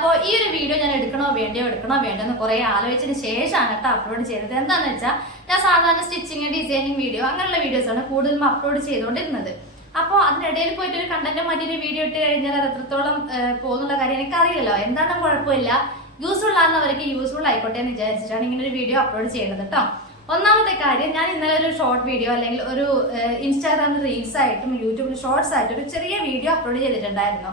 അപ്പോൾ ഈ ഒരു വീഡിയോ ഞാൻ എടുക്കണോ വേണ്ടയോ എടുക്കണോ വേണ്ടോ എന്ന് കുറേ ആലോചിച്ചതിന് ശേഷമാണ് കേട്ടോ അപ്ലോഡ് ചെയ്തത്. എന്താണെന്ന് വെച്ചാൽ ഞാൻ സാധാരണ സ്റ്റിച്ചിങ് ഡിസൈനിങ് വീഡിയോ അങ്ങനെയുള്ള വീഡിയോസാണ് കൂടുതലും അപ്ലോഡ് ചെയ്തുകൊണ്ടിരുന്നത്. അപ്പോൾ അതിനിടയിൽ പോയിട്ട് ഒരു കണ്ടന്റ് മാറ്റി ഒരു വീഡിയോ ഇട്ട് കഴിഞ്ഞാൽ അത് എത്രത്തോളം പോകുന്നുള്ള കാര്യം എനിക്കറിയില്ലല്ലോ. എന്താണെന്നും കുഴപ്പമില്ല. യൂസ്ഫുൾ ആണെന്ന് അവർക്ക് യൂസ്ഫുൾ ആയിക്കോട്ടെ എന്ന് വിചാരിച്ചിട്ടാണ് ഇങ്ങനെ ഒരു വീഡിയോ അപ്ലോഡ് ചെയ്യുന്നത് കേട്ടോ. ഒന്നാമത്തെ കാര്യം ഞാൻ ഇന്നലെ ഒരു ഷോർട്ട് വീഡിയോ അല്ലെങ്കിൽ ഒരു ഇൻസ്റ്റാഗ്രാമിൽ റീൽസ് ആയിട്ടും യൂട്യൂബിൽ ഷോർട്സ് ആയിട്ടും ഒരു ചെറിയ വീഡിയോ അപ്ലോഡ് ചെയ്തിട്ടുണ്ടായിരുന്നു.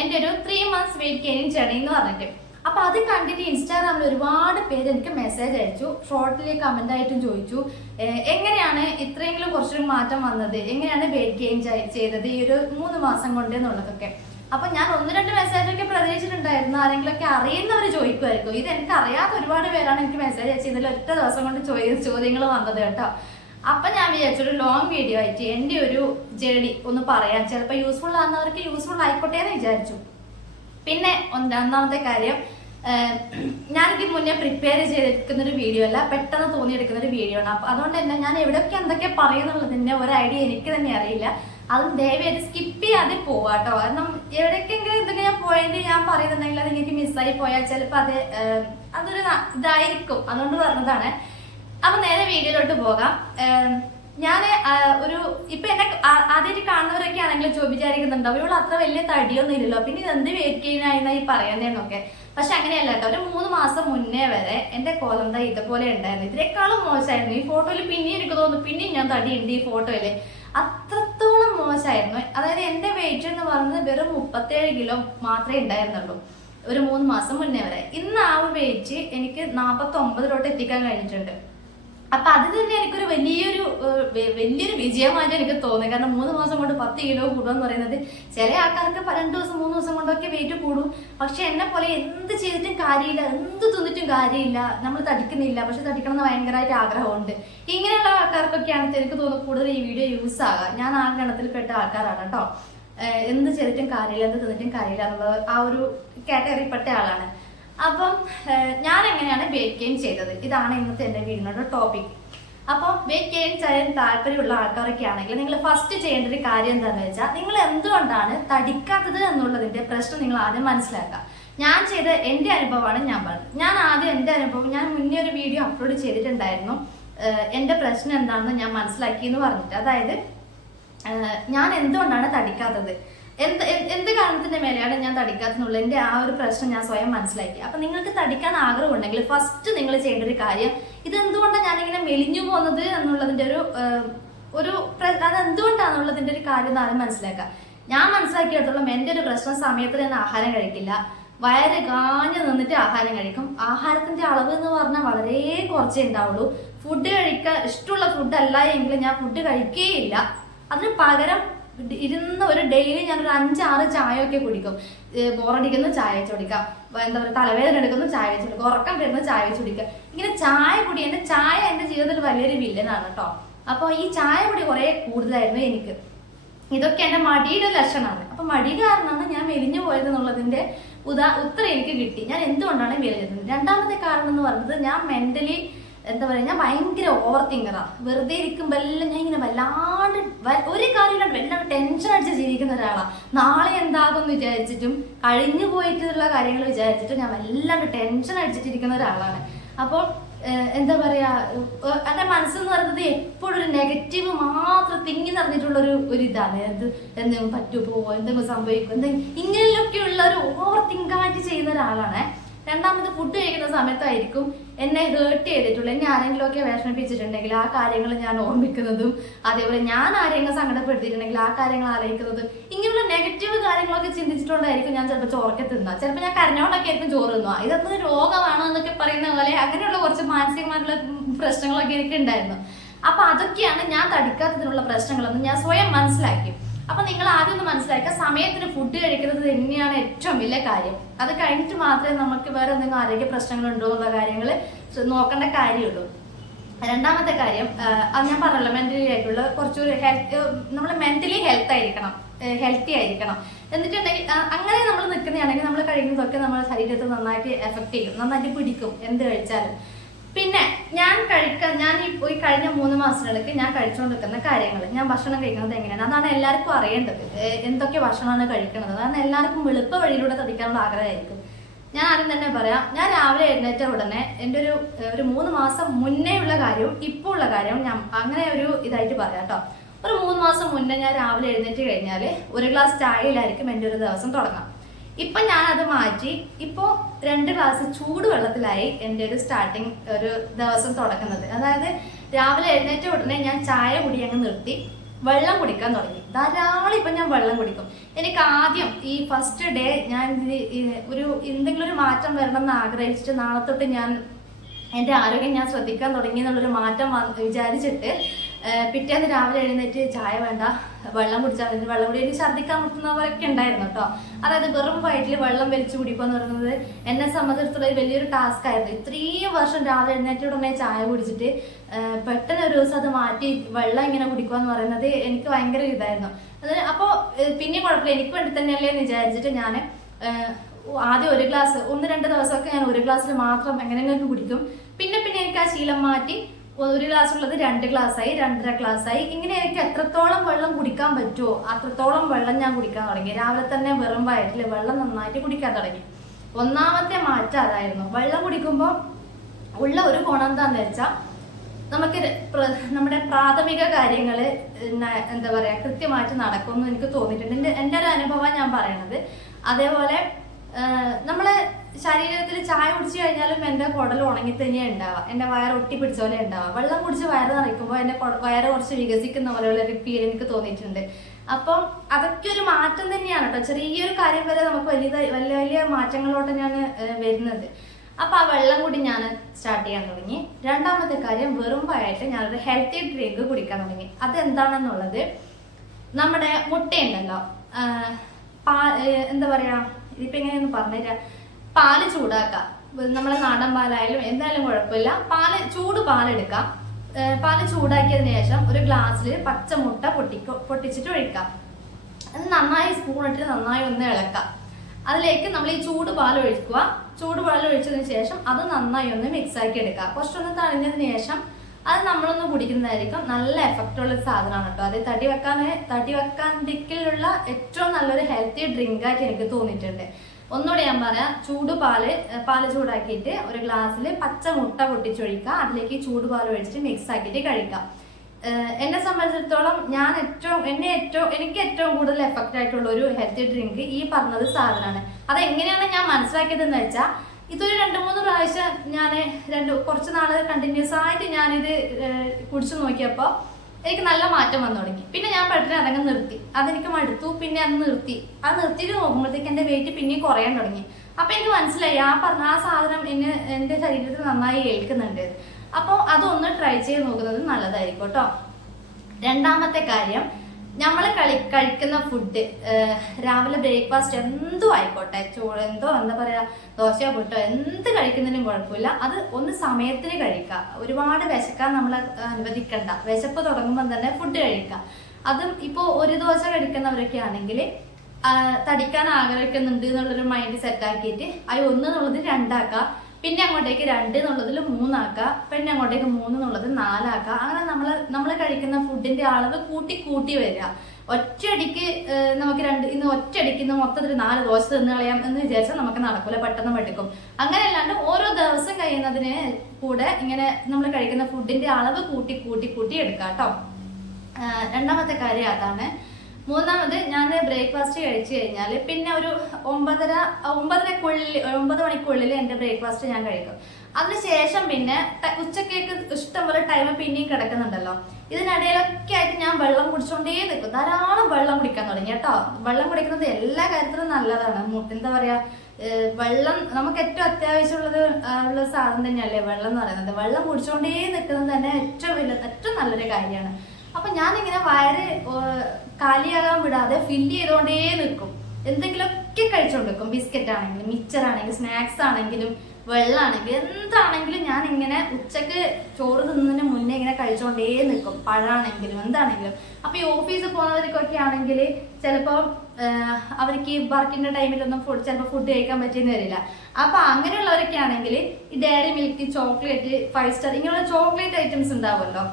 എന്റെ ഒരു three months weight gain journey എന്ന് പറഞ്ഞിട്ട്. അപ്പൊ അത് കണ്ടിട്ട് ഇൻസ്റ്റാഗ്രാമിൽ ഒരുപാട് പേര് എനിക്ക് മെസ്സേജ് അയച്ചു ഷോർട്ടിൽ കമന്റ് ആയിട്ടും ചോദിച്ചു. എങ്ങനെയാണ് ഇത്രയെങ്കിലും കുറച്ചൊരു മാറ്റം വന്നത്? എങ്ങനെയാണ് വെയിറ്റ് ഗെയിൻ ചെയ്തത് ഈ ഒരു മൂന്ന് മാസം കൊണ്ട് എന്നുള്ളതൊക്കെ. അപ്പൊ ഞാൻ ഒന്ന് രണ്ട് മെസ്സേജൊക്കെ പ്രതീക്ഷിച്ചിട്ടുണ്ടായിരുന്നു. ആരെങ്കിലും ഒക്കെ അറിയുന്നവർ ചോദിക്കുമായിരിക്കും. ഇത് എനിക്ക് അറിയാത്ത ഒരുപാട് പേരാണ് എനിക്ക് മെസ്സേജ് അയച്ചത് ഇതിൽ ഒറ്റ ദിവസം കൊണ്ട് ചോദ്യ ചോദ്യങ്ങൾ വന്നത് കേട്ടോ. അപ്പൊ ഞാൻ വിചാരിച്ചൊരു ലോങ് വീഡിയോ ആയിട്ട് എന്റെ ഒരു ജേണി ഒന്ന് പറയാം. ചിലപ്പോൾ യൂസ്ഫുൾ ആകുന്നവർക്ക് യൂസ്ഫുൾ ആയിക്കോട്ടെ എന്ന് വിചാരിച്ചു. പിന്നെ ഒന്നാമത്തെ കാര്യം ഞാനിത് മുന്നേ പ്രിപ്പയർ ചെയ്തെടുക്കുന്ന ഒരു വീഡിയോ അല്ല പെട്ടെന്ന് തോന്നിയെടുക്കുന്ന ഒരു വീഡിയോ ആണ്. അതുകൊണ്ട് തന്നെ ഞാൻ എവിടെയൊക്കെ എന്തൊക്കെ പറയുന്നുള്ളതിന്റെ ഒരു ഐഡിയ എനിക്ക് തന്നെ അറിയില്ല. അതും ദയവേത് സ്കിപ്പ് ചെയ്യാതെ പോവാട്ടോ കാരണം എവിടേക്കെങ്കിലും എന്തെങ്കിലും ഞാൻ പോയിന്റ് ഞാൻ പറയുന്നുണ്ടെങ്കിൽ അത് നിങ്ങൾക്ക് മിസ്സായി പോയാൽ ചിലപ്പോൾ അത് അതൊരു ഇതായിരിക്കും. അതുകൊണ്ട് പറഞ്ഞതാണ്. അപ്പൊ നേരെ വീഡിയോയിലോട്ട് പോകാം. ഞാൻ ഒരു ഇപ്പൊ എന്നെ ആദ്യമായിട്ട് കാണുന്നവരൊക്കെ ആണെങ്കിൽ ചോ വിചാരിക്കുന്നുണ്ടാവും. ഇവൾ അത്ര വലിയ തടിയൊന്നും ഇല്ലല്ലോ. പിന്നെ ഇത് എന്ത് വെയിറ്റ് ഈ പറയുന്നതെന്നൊക്കെ പക്ഷെ അങ്ങനെയല്ല കേട്ടോ ഒരു മൂന്ന് മാസം മുന്നേ വരെ എന്റെ കോലം ഇതുപോലെ ഉണ്ടായിരുന്നു. ഇതിനേക്കാളും മോശമായിരുന്നു. ഈ ഫോട്ടോയിൽ പിന്നെ എനിക്ക് തോന്നുന്നു പിന്നെയും ഞാൻ തടിയുണ്ട് ഈ ഫോട്ടോയിൽ അത്രത്തോളം മോശമായിരുന്നു. അതായത് എന്റെ വെയിറ്റ് എന്ന് പറയുന്നത് വെറും മുപ്പത്തേഴ് കിലോ മാത്രമേ ഉണ്ടായിരുന്നുള്ളൂ. ഒരു മൂന്ന് മാസം മുന്നേ വരെ. ഇന്ന് ആ വെയിറ്റ് എനിക്ക് നാൽപ്പത്തൊമ്പതിലോട്ട് എത്തിക്കാൻ കഴിഞ്ഞിട്ടുണ്ട്. അപ്പൊ അത് തന്നെ എനിക്കൊരു വലിയൊരു വലിയൊരു വിജയമായിട്ട് എനിക്ക് തോന്നി. കാരണം മൂന്ന് മാസം കൊണ്ട് പത്ത് കിലോ കൂടുക എന്ന് പറയുന്നത് ചില ആൾക്കാർക്ക് രണ്ട് ദിവസം മൂന്ന് ദിവസം കൊണ്ടൊക്കെ വെയിറ്റ് കൂടും. പക്ഷെ എന്നെ പോലെ എന്ത് ചെയ്തിട്ടും കാര്യമില്ല. എന്ത് തിന്നിട്ടും കാര്യമില്ല. നമ്മൾ തടിക്കുന്നില്ല. പക്ഷെ തടിക്കണം എന്ന് ഭയങ്കരമായിട്ട് ആഗ്രഹമുണ്ട്. ഇങ്ങനെയുള്ള ആൾക്കാർക്കൊക്കെയാണ് എനിക്ക് തോന്നുന്നു കൂടുതൽ ഈ വീഡിയോ യൂസ് ആകുക ഞാൻ ആ ഗണത്തിൽപ്പെട്ട ആൾക്കാരാണ് കേട്ടോ. എന്ത് ചെയ്തിട്ടും കാര്യമില്ല. എന്ത് തിന്നിട്ടും കാര്യമില്ല എന്നുള്ള ആ ഒരു കാറ്റഗറിപ്പെട്ട ആളാണ്. അപ്പം ഞാൻ എങ്ങനെയാണ് വെയിറ്റ് ഗെയിൻ ചെയ്തത്? ഇതാണ് ഇന്നത്തെ എന്റെ വീടിനോട് ടോപ്പിക് അപ്പം വെയിറ്റ് ഗെയിൻ ചെയ്യാൻ താല്പര്യമുള്ള ആൾക്കാരൊക്കെ ആണെങ്കിൽ നിങ്ങൾ ഫസ്റ്റ് ചെയ്യേണ്ട ഒരു കാര്യം എന്താണെന്ന് വെച്ചാൽ നിങ്ങൾ എന്തുകൊണ്ടാണ് തടിക്കാത്തത് എന്നുള്ളതിന്റെ പ്രശ്നം നിങ്ങൾ ആദ്യം മനസ്സിലാക്കുക. ഞാൻ ചെയ്ത എന്റെ അനുഭവമാണ് ഞാൻ പറഞ്ഞത്. ഞാൻ ആദ്യം എന്റെ അനുഭവം ഞാൻ മുന്നേ ഒരു വീഡിയോ അപ്ലോഡ് ചെയ്തിട്ടുണ്ടായിരുന്നു. എന്റെ പ്രശ്നം എന്താണെന്ന് ഞാൻ മനസ്സിലാക്കി എന്ന് പറഞ്ഞിട്ട്. അതായത് ഞാൻ എന്തുകൊണ്ടാണ് തടിക്കാത്തത്? എന്ത് എന്ത് കാരണത്തിന്റെ മേലെയാണ് ഞാൻ തടിക്കാത്തെന്നുള്ള എന്റെ ആ ഒരു പ്രശ്നം ഞാൻ സ്വയം മനസ്സിലാക്കി. അപ്പൊ നിങ്ങൾക്ക് തടിക്കാൻ ആഗ്രഹമുണ്ടെങ്കിൽ ഫസ്റ്റ് നിങ്ങൾ ചെയ്യേണ്ട ഒരു കാര്യം ഇത് എന്തുകൊണ്ടാണ് ഞാനിങ്ങനെ മെലിഞ്ഞു പോകുന്നത് എന്നുള്ളതിന്റെ ഒരു ഒരു അത് എന്തുകൊണ്ടാണെന്നുള്ളതിന്റെ ഒരു കാര്യം ആദ്യം മനസ്സിലാക്കുക. ഞാൻ മനസ്സിലാക്കിയിടത്തോളം എന്റെ ഒരു പ്രശ്നം സമയത്ത് ഞാൻ ആഹാരം കഴിക്കില്ല. വയറ് കാഞ്ഞു നിന്നിട്ട് ആഹാരം കഴിക്കും. ആഹാരത്തിന്റെ അളവ് എന്ന് പറഞ്ഞാൽ വളരെ കുറച്ചേ ഉണ്ടാവുള്ളൂ. ഫുഡ് കഴിക്കാൻ ഇഷ്ടമുള്ള ഫുഡ് അല്ല എങ്കിൽ ഞാൻ ഫുഡ് കഴിക്കുകയില്ല അതിന് പകരം ഇരുന്ന് ഒരു ഡെയിലി ഞാൻ ഒരു അഞ്ചാറ് ചായ ഒക്കെ കുടിക്കും ബോറടിക്കുന്ന ചായ വെച്ച് കുടിക്കാം എന്താ പറയുക തലവേദന എടുക്കുന്ന ചായ വെച്ച് കുടിക്കുക. ഉറക്കം വരുന്ന ചായ വെച്ച് കുടിക്കുക. ഇങ്ങനെ ചായ കുടി എന്റെ ചായ എന്റെ ജീവിതത്തിൽ വലിയൊരു വില്ലനാണ് കേട്ടോ അപ്പോൾ ഈ ചായ കുടി കുറേ കൂടുതലായിരുന്നു എനിക്ക്. ഇതൊക്കെ എന്റെ മടിയുടെ ലക്ഷണമാണ്. അപ്പൊ മടി കാരണമാണ് ഞാൻ മെലിഞ്ഞു പോയത് എന്നുള്ളതിന്റെ ഉദാ ഉത്തരം എനിക്ക് കിട്ടി. ഞാൻ എന്തുകൊണ്ടാണ് മെലിഞ്ഞത്? രണ്ടാമത്തെ കാരണം എന്ന് പറയുന്നത് ഞാൻ മെന്റലി എന്താ പറയുക ഞാൻ ഭയങ്കര ഓവർ തിങ്കറാ വെറുതെ ഇരിക്കുമ്പോൾ എല്ലാം ഞാൻ ഇങ്ങനെ വല്ലാണ്ട് ഒരു കാര്യമില്ലാണ്ട് വല്ലാണ്ട് ടെൻഷൻ അടിച്ച് ജീവിക്കുന്ന ഒരാളാ. നാളെ എന്താകും വിചാരിച്ചിട്ടും കഴിഞ്ഞു പോയിട്ടുള്ള കാര്യങ്ങൾ വിചാരിച്ചിട്ടും ഞാൻ വല്ലാണ്ട് ടെൻഷൻ അടിച്ചിട്ടിരിക്കുന്ന ഒരാളാണ്. അപ്പോൾ എന്താ പറയാ എന്റെ മനസ്സെന്ന് പറയുന്നത് എപ്പോഴും ഒരു നെഗറ്റീവ് മാത്രം തിങ്ങി നിറഞ്ഞിട്ടുള്ള ഒരു ഒരു ഇതാണ്. എന്ത് എന്തെങ്കിലും പറ്റു പോവോ എന്തെങ്കിലും സംഭവിക്കും എന്തെങ്കിലും ഇങ്ങനെയൊക്കെയുള്ള ഒരു ഓവർ തിങ്കായിട്ട് ചെയ്യുന്ന ഒരാളാണ്. രണ്ടാമത് ഫുഡ് കഴിക്കുന്ന സമയത്തായിരിക്കും എന്നെ ഹേർട്ട് ചെയ്തിട്ടുള്ളത് എന്നെ ആരെങ്കിലുമൊക്കെ വിഷമിപ്പിച്ചിട്ടുണ്ടെങ്കിൽ ആ കാര്യങ്ങൾ ഞാൻ ഓർമ്മിക്കുന്നതും അതേപോലെ ഞാൻ ആരെങ്കിലും സങ്കടപ്പെടുത്തിയിട്ടുണ്ടെങ്കിൽ ആ കാര്യങ്ങൾ ആലോചിക്കുന്നതും ഇങ്ങനെയുള്ള നെഗറ്റീവ് കാര്യങ്ങളൊക്കെ ചിന്തിച്ചിട്ടുണ്ടായിരിക്കും ഞാൻ ചിലപ്പോൾ ചോറൊക്കെ തിന്നുക. ചിലപ്പോൾ ഞാൻ കരഞ്ഞോണ്ടൊക്കെ ആയിരിക്കും ചോറ് തിന്നുക. ഇതൊന്നും രോഗമാണോ എന്നൊക്കെ പറയുന്ന പോലെ അങ്ങനെയുള്ള കുറച്ച് മാനസികമായിട്ടുള്ള പ്രശ്നങ്ങളൊക്കെ എനിക്ക് ഉണ്ടായിരുന്നു. അപ്പൊ അതൊക്കെയാണ് ഞാൻ തടിക്കാത്തതിനുള്ള പ്രശ്നങ്ങളെന്ന് ഞാൻ സ്വയം മനസ്സിലാക്കി. അപ്പൊ നിങ്ങൾ ആദ്യം ഒന്ന് മനസ്സിലാക്കുക സമയത്തിന് ഫുഡ് കഴിക്കുന്നത് തന്നെയാണ് ഏറ്റവും വലിയ കാര്യം. അത് കഴിഞ്ഞിട്ട് മാത്രമേ നമുക്ക് വേറെ എന്തെങ്കിലും ആരോഗ്യ പ്രശ്നങ്ങളുണ്ടോ എന്നുള്ള കാര്യങ്ങൾ നോക്കേണ്ട കാര്യമുള്ളൂ. രണ്ടാമത്തെ കാര്യം അത് ഞാൻ പറഞ്ഞല്ലോ മെന്റലി ആയിട്ടുള്ള കുറച്ചൊരു ഹെൽത്ത് നമ്മൾ മെന്റലി ഹെൽത്ത് ആയിരിക്കണം ഹെൽത്തി ആയിരിക്കണം. എന്നിട്ടുണ്ടെങ്കിൽ അങ്ങനെ നമ്മൾ നിൽക്കുന്നതാണെങ്കിൽ നമ്മൾ കഴിക്കുന്നതൊക്കെ നമ്മുടെ ശരീരത്തെ നന്നായിട്ട് എഫക്ട് ചെയ്യും നന്നായിട്ട് പിടിക്കും എന്ത് കഴിച്ചാലും. പിന്നെ ഞാൻ കഴിക്കാൻ ഞാൻ ഈ കഴിഞ്ഞ മൂന്ന് മാസത്തിനിടയ്ക്ക് ഞാൻ കഴിച്ചുകൊണ്ടിരിക്കുന്ന കാര്യങ്ങൾ ഞാൻ ഭക്ഷണം കഴിക്കുന്നത് എങ്ങനെയാണ്? അതാണ് എല്ലാവർക്കും അറിയേണ്ടത്. എന്തൊക്കെ ഭക്ഷണമാണ് കഴിക്കുന്നത്? അതാണ് എല്ലാവർക്കും എളുപ്പ വഴിയിലൂടെ തടിക്കാനുള്ള ആഗ്രഹമായിരിക്കും. ഞാൻ ആദ്യം തന്നെ പറയാം ഞാൻ രാവിലെ എഴുന്നേറ്റ ഉടനെ എന്റെ ഒരു ഒരു മൂന്ന് മാസം മുന്നേ ഉള്ള കാര്യവും ഇപ്പോൾ ഉള്ള കാര്യവും ഞാൻ അങ്ങനെ ഒരു ഇതായിട്ട് പറയാം കേട്ടോ. ഒരു മൂന്ന് മാസം മുന്നേ ഞാൻ രാവിലെ എഴുന്നേറ്റ് കഴിഞ്ഞാൽ ഒരു ഗ്ലാസ് ചായയിലായിരിക്കും എന്റെ ഒരു ദിവസം തുടങ്ങാം. ഇപ്പൊ ഞാൻ അത് മാറ്റി. ഇപ്പോ രണ്ട് ഗ്ലാസ് ചൂടുവെള്ളത്തിലായി എന്റെ ഒരു സ്റ്റാർട്ടിങ് ഒരു ദിവസം തുടങ്ങുന്നത്. അതായത് രാവിലെ എഴുന്നേറ്റ ഉടനെ ഞാൻ ചായ കുടി അങ്ങ് നിർത്തി. വെള്ളം കുടിക്കാൻ തുടങ്ങി. ധാരാളം ഇപ്പൊ ഞാൻ വെള്ളം കുടിക്കും. എനിക്ക് ആദ്യം ഈ ഫസ്റ്റ് ഡേ ഞാൻ ഒരു എന്തെങ്കിലും ഒരു മാറ്റം വരണം എന്ന് ആഗ്രഹിച്ചിട്ട് നാളെ തൊട്ട് ഞാൻ എന്റെ ആരോഗ്യം ഞാൻ ശ്രദ്ധിക്കാൻ തുടങ്ങി എന്നുള്ളൊരു മാറ്റം വിചാരിച്ചിട്ട് പിറ്റേന്ന് രാവിലെ എഴുന്നേറ്റ് ചായ വേണ്ട വെള്ളം കുടിച്ചാൽ മതി. വെള്ളം കുടി എനിക്ക് ഛർദ്ദിക്കാൻ പറ്റുന്നവരൊക്കെ ഉണ്ടായിരുന്നു കേട്ടോ. അതായത് വെറും വയറ്റിൽ വെള്ളം വലിച്ചു കുടിക്കുക എന്ന് പറയുന്നത് എന്നെ സംബന്ധിച്ചിടത്തോളം വലിയൊരു ടാസ്ക് ആയിരുന്നു. ഇത്രയും വർഷം രാവിലെ എഴുന്നേറ്റ് ഉടനെ ചായ കുടിച്ചിട്ട് പെട്ടെന്ന് ഒരു ദിവസം അത് മാറ്റി വെള്ളം ഇങ്ങനെ കുടിക്കുക എന്ന് പറയുന്നത് എനിക്ക് ഭയങ്കര ഇതായിരുന്നു. അത് അപ്പോൾ പിന്നെ കുഴപ്പമില്ല. എനിക്ക് വേണ്ടി തന്നെയല്ലേ എന്ന് വിചാരിച്ചിട്ട് ഞാൻ ആദ്യം ഒരു ഗ്ലാസ് ഒന്ന് രണ്ട് ദിവസമൊക്കെ ഞാൻ ഒരു ഗ്ലാസ്സിൽ മാത്രം എങ്ങനെയെങ്കിലും കുടിക്കും. പിന്നെ പിന്നെ എനിക്ക് ആ ശീലം മാറ്റി ഒരു ഗ്ലാസ് ഉള്ളത് രണ്ട് ഗ്ലാസ് ആയി രണ്ടര ഗ്ലാസ് ആയി. ഇങ്ങനെ എനിക്ക് എത്രത്തോളം വെള്ളം കുടിക്കാൻ പറ്റുമോ അത്രത്തോളം വെള്ളം ഞാൻ കുടിക്കാൻ തുടങ്ങി. രാവിലെ തന്നെ വെറും വയറ്റിൽ വെള്ളം നന്നായിട്ട് കുടിക്കാൻ തുടങ്ങി. ഒന്നാമത്തെ മാറ്റം അതായിരുന്നു. വെള്ളം കുടിക്കുമ്പോൾ ഉള്ള ഒരു ഗുണം എന്താന്ന് വെച്ചാൽ നമുക്ക് നമ്മുടെ പ്രാഥമിക കാര്യങ്ങൾ എന്താ പറയുക കൃത്യമായിട്ട് നടക്കുമെന്ന് എനിക്ക് തോന്നിയിട്ടുണ്ട്. എന്റെ ഒരു അനുഭവമാണ് ഞാൻ പറയണത് അതേപോലെ നമ്മളെ ശരീരത്തിൽ ചായ കുടിച്ചു കഴിഞ്ഞാലും എന്റെ കുടൽ ഉണങ്ങി തന്നെയാണ് ഉണ്ടാവുക എന്റെ വയർ ഒട്ടി പിടിച്ച പോലെ ഉണ്ടാവുക വെള്ളം കുടിച്ച് വയറ് നിറയ്ക്കുമ്പോൾ എന്റെ വയറ് കുറച്ച് വികസിക്കുന്ന പോലെയുള്ള ഒരു ഫീൽ എനിക്ക് തോന്നിയിട്ടുണ്ട്. അപ്പം അതൊക്കെ ഒരു മാറ്റം തന്നെയാണ് കേട്ടോ ചെറിയൊരു കാര്യം വരെ നമുക്ക് വലിയ വലിയ വലിയ മാറ്റങ്ങളോട്ട് ഞാൻ വരുന്നത്. അപ്പൊ ആ വെള്ളം കൂടി ഞാൻ സ്റ്റാർട്ട് ചെയ്യാൻ തുടങ്ങി. രണ്ടാമത്തെ കാര്യം വെറും വയറ്റ് ഞാനൊരു ഹെൽത്തി ഡ്രിങ്ക് കുടിക്കാൻ തുടങ്ങി. അതെന്താണെന്നുള്ളത് നമ്മുടെ മുട്ടയുണ്ടല്ലോ. പാ എന്താ പറയാ ഇതിപ്പോ എങ്ങനെയൊന്ന് പറഞ്ഞുതരാം. പാൽ ചൂടാക്കാം. നമ്മളെ നാടൻ പാലായാലും എന്തായാലും കുഴപ്പമില്ല. പാൽ ചൂട് പാലെടുക്കാം. പാൽ ചൂടാക്കിയതിന് ശേഷം ഒരു ഗ്ലാസ്സിൽ പച്ചമുട്ട പൊട്ടിക്കോ പൊട്ടിച്ചിട്ട് ഒഴിക്കാം. അത് നന്നായി സ്പൂൺ ഇട്ട് നന്നായി ഒന്ന് ഇളക്കാം. അതിലേക്ക് നമ്മൾ ഈ ചൂട് പാൽ ഒഴിക്കുക. ചൂട് പാൽ ഒഴിച്ചതിന് ശേഷം അത് നന്നായി ഒന്ന് മിക്സ് ആക്കി എടുക്കുക കുറച്ചൊന്ന് തണിഞ്ഞതിന് ശേഷം അത് നമ്മളൊന്ന് കുടിക്കുന്നതായിരിക്കും. നല്ല എഫക്റ്റ് ഉള്ള ഒരു സാധനമാണ് കേട്ടോ. അത് തടി വെക്കാൻ തടി വെക്കാൻ ദിക്കിലുള്ള ഏറ്റവും നല്ലൊരു ഹെൽത്തി ഡ്രിങ്ക് ആയിട്ട് എനിക്ക് തോന്നിയിട്ടുണ്ട്. ഒന്നുകൂടെ ഞാൻ പറയാം. ചൂട് പാൽ പാൽ ചൂടാക്കിയിട്ട് ഒരു ഗ്ലാസ്സിൽ പച്ച മുട്ട പൊട്ടിച്ചൊഴിക്കുക. അതിലേക്ക് ചൂട് പാൽ ഒഴിച്ചിട്ട് മിക്സ് ആക്കിയിട്ട് കഴിക്കാം എന്നെ സംബന്ധിച്ചിടത്തോളം ഞാൻ ഏറ്റവും എന്നെ ഏറ്റവും എനിക്ക് ഏറ്റവും കൂടുതൽ എഫക്റ്റ് ആയിട്ടുള്ള ഒരു ഹെൽത്തി ഡ്രിങ്ക് ഈ പറഞ്ഞത് സാധനമാണ്. അത് എങ്ങനെയാണ് ഞാൻ മനസ്സിലാക്കിയതെന്ന് വെച്ചാൽ ഇതൊരു രണ്ട് മൂന്ന് പ്രാവശ്യം ഞാൻ രണ്ട് കുറച്ച് നാൾ കണ്ടിന്യൂസ് ആയിട്ട് ഞാനിത് കുടിച്ചു നോക്കിയപ്പോൾ എനിക്ക് നല്ല മാറ്റം വന്നു തുടങ്ങി. പിന്നെ ഞാൻ പെട്ടെന്ന് അതങ്ങ് നിർത്തി. അതെനിക്ക് മടുത്തു. പിന്നെ അത് നിർത്തി. അത് നിർത്തിയിട്ട് നോക്കുമ്പോഴത്തേക്ക് എന്റെ വെയിറ്റ് പിന്നെയും കുറയാൻ തുടങ്ങി. അപ്പം എനിക്ക് മനസ്സിലായി ആ പറഞ്ഞ ആ സാധനം എന്നെ എന്റെ ശരീരത്തിൽ നന്നായി ഏൽക്കുന്നുണ്ട്. അപ്പോൾ അതൊന്ന് ട്രൈ ചെയ്ത് നോക്കുന്നത് നല്ലതായിരിക്കും കേട്ടോ. രണ്ടാമത്തെ കാര്യം നമ്മൾ കളി കഴിക്കുന്ന ഫുഡ് രാവിലെ ബ്രേക്ക്ഫാസ്റ്റ് എന്തോ ആയിക്കോട്ടെ ചോറ് എന്തോ എന്താ പറയാ ദോശയോ പുട്ടോ എന്ത് കഴിക്കുന്നതിനും കുഴപ്പമില്ല. അത് ഒന്ന് സമയത്തിന് കഴിക്കുക. ഒരുപാട് വിശക്കാൻ നമ്മൾ അനുവദിക്കണ്ട. വിശപ്പ് തുടങ്ങുമ്പോൾ തന്നെ ഫുഡ് കഴിക്കുക. അതും ഇപ്പോൾ ഒരു ദോശ കഴിക്കുന്നവരൊക്കെ ആണെങ്കിൽ തടിക്കാൻ ആഗ്രഹിക്കുന്നുണ്ട് എന്നുള്ളൊരു മൈൻഡ് സെറ്റ് ആക്കിയിട്ട് അത് ഒന്ന് എന്നുള്ളത് രണ്ടാക്കുക. പിന്നെ അങ്ങോട്ടേക്ക് രണ്ട് എന്നുള്ളതിൽ മൂന്നാക്കുക പിന്നെ അങ്ങോട്ടേക്ക് മൂന്ന് എന്നുള്ളത് നാലാക്കുക അങ്ങനെ നമ്മൾ നമ്മൾ കഴിക്കുന്ന ഫുഡിന്റെ അളവ് കൂട്ടി കൂട്ടി വരിക. ഒറ്റയടിക്ക് നമുക്ക് രണ്ട് ഇന്ന് ഒറ്റയടിക്ക് ഇന്ന് മൊത്തത്തിൽ നാല് ദോശ തിന്ന് കളയാം എന്ന് വിചാരിച്ചാൽ നമുക്ക് നടക്കൂല പെട്ടെന്ന് പെട്ടിക്കും അങ്ങനെ അല്ലാണ്ട് ഓരോ ദിവസം കഴിയുന്നതിന് കൂടെ ഇങ്ങനെ നമ്മൾ കഴിക്കുന്ന ഫുഡിന്റെ അളവ് കൂട്ടി കൂട്ടി കൂട്ടി എടുക്കാം കേട്ടോ രണ്ടാമത്തെ കാര്യം അതാണ്. മൂന്നാമത് ഞാൻ ബ്രേക്ക്ഫാസ്റ്റ് കഴിച്ചു കഴിഞ്ഞാൽ പിന്നെ ഒരു ഒമ്പതര ഒമ്പതരക്കുള്ളിൽ ഒമ്പത് മണിക്കുള്ളിൽ എന്റെ ബ്രേക്ക്ഫാസ്റ്റ് ഞാൻ കഴിക്കും. അതിനുശേഷം പിന്നെ ഉച്ചക്കേക്ക് ഇഷ്ടംപോലെ ടൈം പിന്നെയും കിടക്കുന്നുണ്ടല്ലോ. ഇതിനിടയിലൊക്കെ ആയിട്ട് ഞാൻ വെള്ളം കുടിച്ചുകൊണ്ടേ നിൽക്കും ധാരാളം വെള്ളം കുടിക്കാൻ തുടങ്ങി കേട്ടോ. വെള്ളം കുടിക്കുന്നത് എല്ലാ കാര്യത്തിലും നല്ലതാണ്. എന്താ പറയാ വെള്ളം നമുക്ക് ഏറ്റവും അത്യാവശ്യമുള്ളത് ഉള്ള സാധനം തന്നെയല്ലേ വെള്ളം എന്ന് പറയുന്നത്. വെള്ളം കുടിച്ചുകൊണ്ടേ നിൽക്കുന്നത് തന്നെ ഏറ്റവും വലിയ ഏറ്റവും നല്ലൊരു കാര്യമാണ്. അപ്പൊ ഞാനിങ്ങനെ വയറ് കാലിയാകാൻ വിടാതെ ഫില്ല് ചെയ്തുകൊണ്ടേ നിൽക്കും എന്തെങ്കിലുമൊക്കെ കഴിച്ചുകൊണ്ട് നിൽക്കും ബിസ്ക്കറ്റ് ആണെങ്കിലും മിക്സർ ആണെങ്കിലും സ്നാക്സ് ആണെങ്കിലും വെള്ളമാണെങ്കിലും എന്താണെങ്കിലും ഞാൻ ഇങ്ങനെ ഉച്ചയ്ക്ക് ചോറ് തിന്നതിന് മുന്നേ ഇങ്ങനെ കഴിച്ചുകൊണ്ടേ നിൽക്കും പഴാണെങ്കിലും എന്താണെങ്കിലും. അപ്പൊ ഈ ഓഫീസിൽ പോകുന്നവർക്കൊക്കെ ആണെങ്കിൽ ചിലപ്പോൾ അവർക്ക് ഈ വർക്കിന്റെ ടൈമിലൊന്നും ഫുഡ് ചിലപ്പോൾ ഫുഡ് കഴിക്കാൻ പറ്റിയെന്ന് വരില്ല. അപ്പൊ അങ്ങനെയുള്ളവരൊക്കെ ആണെങ്കിൽ ഈ dairy milk chocolate five star ഇങ്ങനെയുള്ള ചോക്ലേറ്റ് ഐറ്റംസ് ഉണ്ടാവുമല്ലോ.